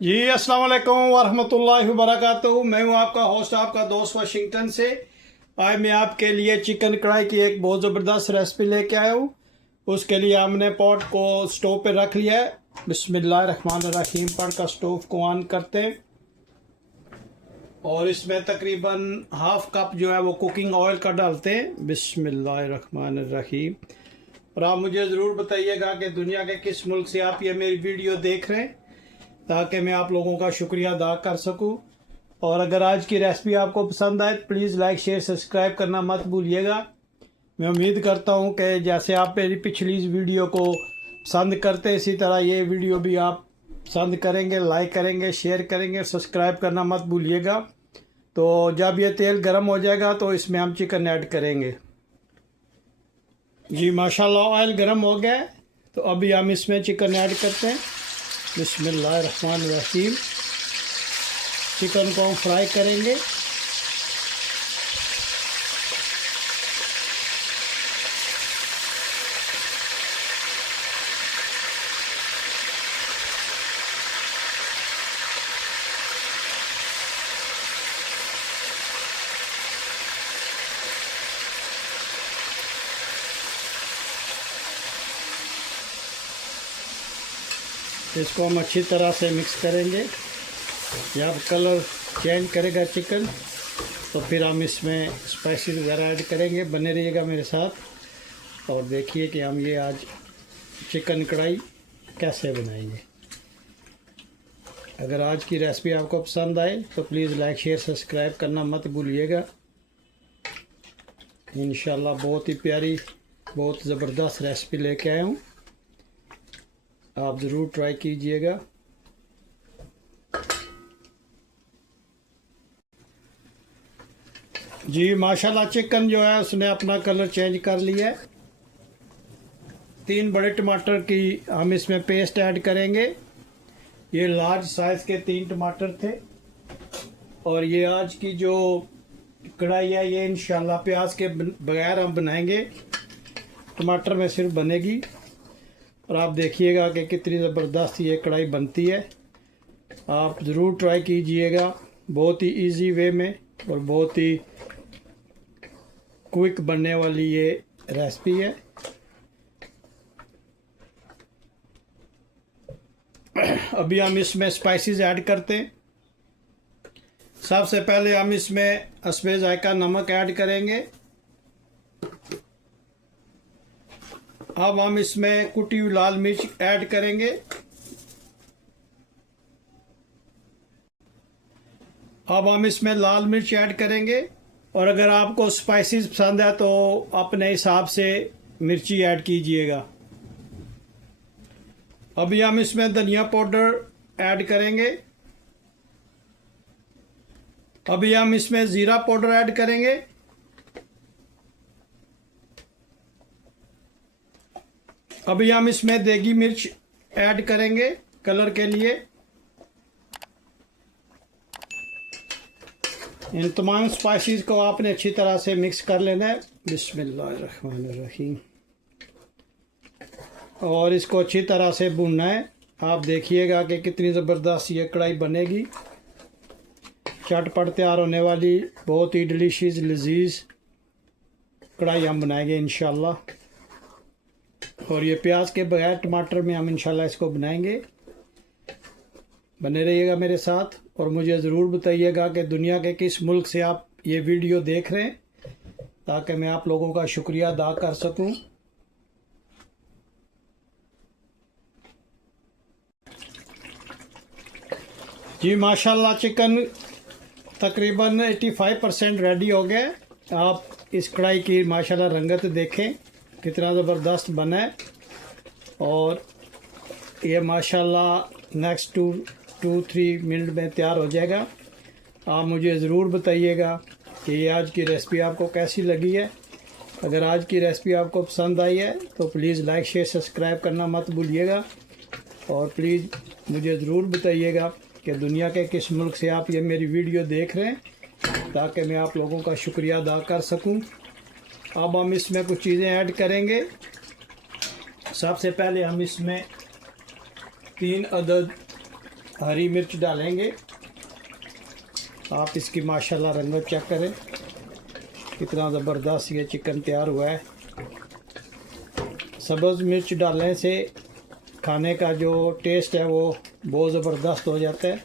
जी अस्सलाम वालेकुम वरहमतुल्लाहि वबरकातुहू। मैं हूं आपका होस्ट, आपका दोस्त वाशिंगटन से। आज मैं आपके लिए चिकन कढ़ाई की एक बहुत ज़बरदस्त रेसिपी लेके आया हूं। उसके लिए हमने पॉट को स्टोव पे रख लिया है। बिस्मिल्लाहिर्रहमानिर्रहीम पढ़कर स्टोव को ऑन करते हैं और इसमें तकरीबन हाफ कप जो है वो कुकिंग ऑयल का डालते हैं। बिस्मिल्लाहिर्रहमानिर्रहीम। और आप मुझे ज़रूर बताइएगा कि दुनिया के किस मुल्क से आप ये मेरी वीडियो देख रहे हैं, ताकि मैं आप लोगों का शुक्रिया अदा कर सकूं। और अगर आज की रेसिपी आपको पसंद आए तो प्लीज़ लाइक शेयर सब्सक्राइब करना मत भूलिएगा। मैं उम्मीद करता हूं कि जैसे आप मेरी पिछली इस वीडियो को पसंद करते इसी तरह ये वीडियो भी आप पसंद करेंगे, लाइक करेंगे, शेयर करेंगे, सब्सक्राइब करना मत भूलिएगा। तो जब ये तेल गर्म हो जाएगा तो इसमें हम चिकन ऐड करेंगे। जी माशाल्लाह ऑयल गर्म हो गया है, तो अभी हम इसमें चिकन ऐड करते हैं। बिस्मिल्लाहिर्रहमानिर्रहीम। चिकन को हम फ्राई करेंगे। इसको हम अच्छी तरह से मिक्स करेंगे। जब कलर चेंज करेगा चिकन तो फिर हम इसमें स्पाइसेस वगैरह ऐड करेंगे। बने रहिएगा मेरे साथ और देखिए कि हम ये आज चिकन कढ़ाई कैसे बनाएंगे। अगर आज की रेसिपी आपको पसंद आए तो प्लीज़ लाइक शेयर सब्सक्राइब करना मत भूलिएगा। इंशाल्लाह बहुत ही प्यारी, बहुत ज़बरदस्त रेसिपी लेके आया हूँ, आप ज़रूर ट्राई कीजिएगा। जी माशाल्लाह चिकन जो है उसने अपना कलर चेंज कर लिया है। 3 बड़े टमाटर की हम इसमें पेस्ट ऐड करेंगे। ये लार्ज साइज़ के 3 टमाटर थे। और ये आज की जो कढ़ाई है ये इंशाल्लाह प्याज के बगैर हम बनाएंगे, टमाटर में सिर्फ बनेगी। और आप देखिएगा कि कितनी ज़बरदस्त ये कढ़ाई बनती है। आप ज़रूर ट्राई कीजिएगा, बहुत ही इजी वे में और बहुत ही क्विक बनने वाली ये रेसिपी है। अभी हम इसमें स्पाइसेस ऐड करते हैं। सबसे पहले हम इसमें हस्बे जायका नमक ऐड करेंगे। अब हम इसमें कुटी हुई लाल मिर्च ऐड करेंगे। अब हम इसमें लाल मिर्च ऐड करेंगे। और अगर आपको स्पाइसेस पसंद है तो अपने हिसाब से मिर्ची ऐड कीजिएगा। अभी हम इसमें धनिया पाउडर ऐड करेंगे। अभी हम इसमें ज़ीरा पाउडर ऐड करेंगे। अभी हम इसमें देगी मिर्च ऐड करेंगे कलर के लिए। इन तमाम स्पाइसेस को आपने अच्छी तरह से मिक्स कर लेना है। बिस्मिल्लाहिर्रहमानिर्रहीम। और इसको अच्छी तरह से भूनना है। आप देखिएगा कि कितनी ज़बरदस्त ये कढ़ाई बनेगी। चटपट तैयार होने वाली बहुत ही डिलीशियस लजीज कढ़ाई हम बनाएंगे इंशाल्लाह। और ये प्याज के बगैर टमाटर में हम इंशाल्लाह इसको बनाएंगे। बने रहिएगा मेरे साथ और मुझे ज़रूर बताइएगा कि दुनिया के किस मुल्क से आप ये वीडियो देख रहे हैं, ताकि मैं आप लोगों का शुक्रिया अदा कर सकूं। जी माशाल्लाह चिकन तकरीबन 85% रेडी हो गया। आप इस कढ़ाई की माशाल्लाह रंगत देखें कितना ज़बरदस्त बना है। और ये माशाल्लाह नेक्स्ट 2-3 मिनट में तैयार हो जाएगा। आप मुझे ज़रूर बताइएगा कि ये आज की रेसिपी आपको कैसी लगी है। अगर आज की रेसिपी आपको पसंद आई है तो प्लीज़ लाइक शेयर सब्सक्राइब करना मत भूलिएगा। और प्लीज़ मुझे ज़रूर बताइएगा कि दुनिया के किस मुल्क से आप ये मेरी वीडियो देख रहे हैं, ताकि मैं आप लोगों का शुक्रिया अदा कर सकूं। अब हम इसमें कुछ चीज़ें ऐड करेंगे। सबसे पहले हम इसमें 3 अदद हरी मिर्च डालेंगे। आप इसकी माशाल्लाह रंगत चेक करें, कितना ज़बरदस्त ये चिकन तैयार हुआ है। सब्ज़ मिर्च डालने से खाने का जो टेस्ट है वो बहुत ज़बरदस्त हो जाता है।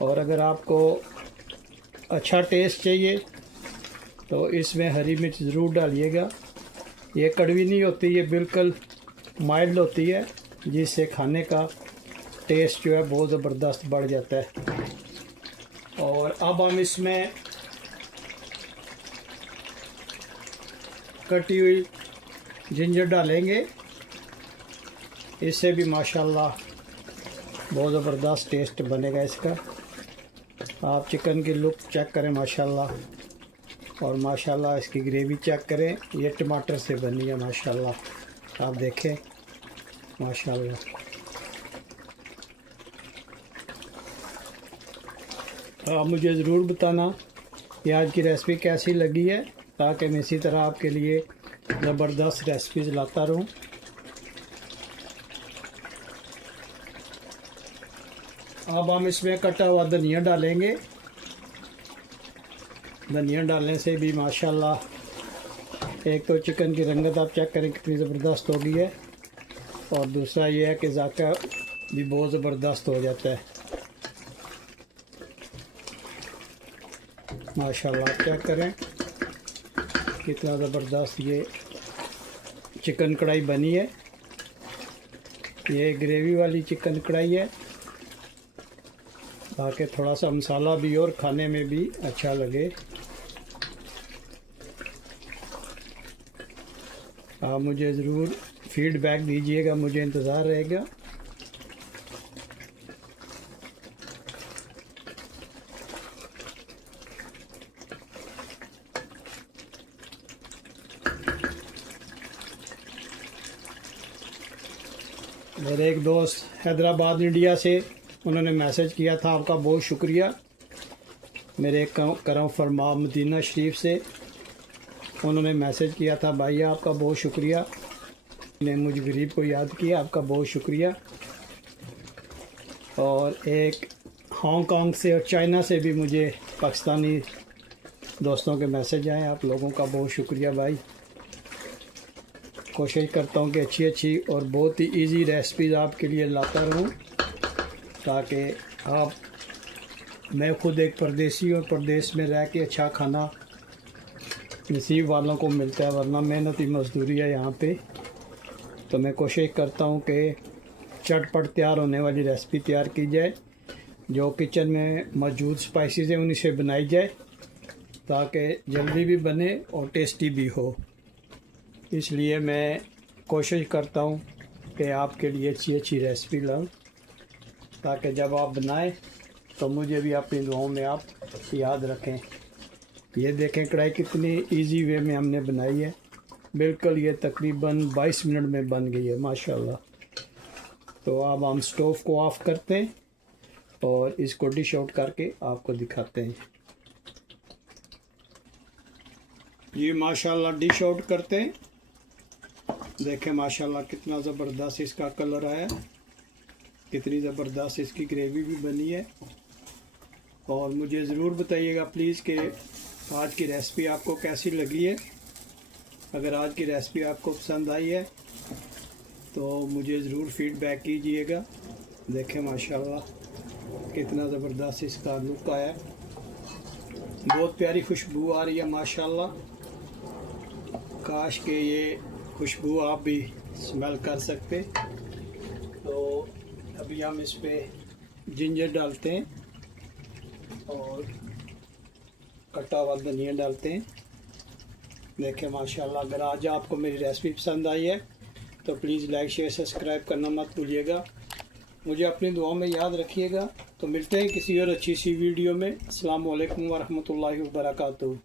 और अगर आपको अच्छा टेस्ट चाहिए तो इसमें हरी मिर्च ज़रूर डालिएगा। ये कड़वी नहीं होती, ये बिल्कुल माइल्ड होती है, जिससे खाने का टेस्ट जो है बहुत ज़बरदस्त बढ़ जाता है। और अब हम इसमें कटी हुई जिंजर डालेंगे। इससे भी माशाल्लाह बहुत ज़बरदस्त टेस्ट बनेगा इसका। आप चिकन की लुक चेक करें माशाल्लाह, और माशाल्लाह इसकी ग्रेवी चेक करें, ये टमाटर से बनी है माशाल्लाह। आप देखें माशाल्लाह। आप मुझे ज़रूर बताना कि आज की रेसिपी कैसी लगी है, ताकि मैं इसी तरह आपके लिए ज़बरदस्त रेसिपीज़ लाता रहूं। अब हम इसमें कटा हुआ धनिया डालेंगे। धनिया डालने से भी माशाल्लाह एक तो चिकन की रंगत आप चेक करें कितनी ज़बरदस्त हो गई है, और दूसरा ये है कि जायका भी बहुत ज़बरदस्त हो जाता है माशाल्लाह। आप चेक करें कितना ज़बरदस्त ये चिकन कढ़ाई बनी है। ये ग्रेवी वाली चिकन कढ़ाई है, ताकि थोड़ा सा मसाला भी और खाने में भी अच्छा लगे। आप मुझे ज़रूर फीडबैक दीजिएगा, मुझे इंतज़ार रहेगा। मेरे एक दोस्त हैदराबाद इंडिया से, उन्होंने मैसेज किया था, आपका बहुत शुक्रिया। मेरे करम फरमा मदीना शरीफ से उन्होंने मैसेज किया था, भाई आपका बहुत शुक्रिया, ने मुझ गरीब को याद किया, आपका बहुत शुक्रिया। और एक हांगकांग से और चाइना से भी मुझे पाकिस्तानी दोस्तों के मैसेज आए, आप लोगों का बहुत शुक्रिया भाई। कोशिश करता हूँ कि अच्छी अच्छी और बहुत ही इजी रेसिपीज़ आपके लिए लाता रहूँ, ताकि आप, मैं खुद एक परदेसी और परदेश में रह के अच्छा खाना नसीब वालों को मिलता है, वरना मेहनती मजदूरी है यहाँ पे। तो मैं कोशिश करता हूँ कि चटपट तैयार होने वाली रेसिपी तैयार की जाए, जो किचन में मौजूद स्पाइसेस हैं उन्हीं से बनाई जाए, ताकि जल्दी भी बने और टेस्टी भी हो। इसलिए मैं कोशिश करता हूँ कि आपके लिए अच्छी अच्छी रेसिपी लाऊं, ताकि जब आप बनाएं तो मुझे भी अपनी दुआओं में आप याद रखें। ये देखें कढ़ाई कितनी इजी वे में हमने बनाई है, बिल्कुल ये तकरीबन 22 मिनट में बन गई है माशाल्लाह। तो अब हम स्टोव को ऑफ़ करते हैं और इसको डिश आउट करके आपको दिखाते हैं। ये माशाल्लाह डिश आउट करते हैं। देखें माशाल्लाह कितना ज़बरदस्त इसका कलर आया, कितनी ज़बरदस्त इसकी ग्रेवी भी बनी है। और मुझे ज़रूर बताइएगा प्लीज़ कि आज की रेसिपी आपको कैसी लगी है। अगर आज की रेसिपी आपको पसंद आई है तो मुझे ज़रूर फीडबैक कीजिएगा। देखें माशाल्लाह कितना ज़बरदस्त इसका लुक आया, बहुत प्यारी खुशबू आ रही है माशाल्लाह। काश के ये खुशबू आप भी स्मेल कर सकते। तो अभी हम इस पर जिंजर डालते हैं और कटा हुआ धनिया डालते हैं। देखें माशाल्लाह, अगर आज आपको मेरी रेसिपी पसंद आई है तो प्लीज़ लाइक शेयर सब्सक्राइब करना मत भूलिएगा। मुझे अपनी दुआओं में याद रखिएगा। तो मिलते हैं किसी और अच्छी सी वीडियो में। अस्सलाम वालेकुम व रहमतुल्लाहि व बरकातुहू।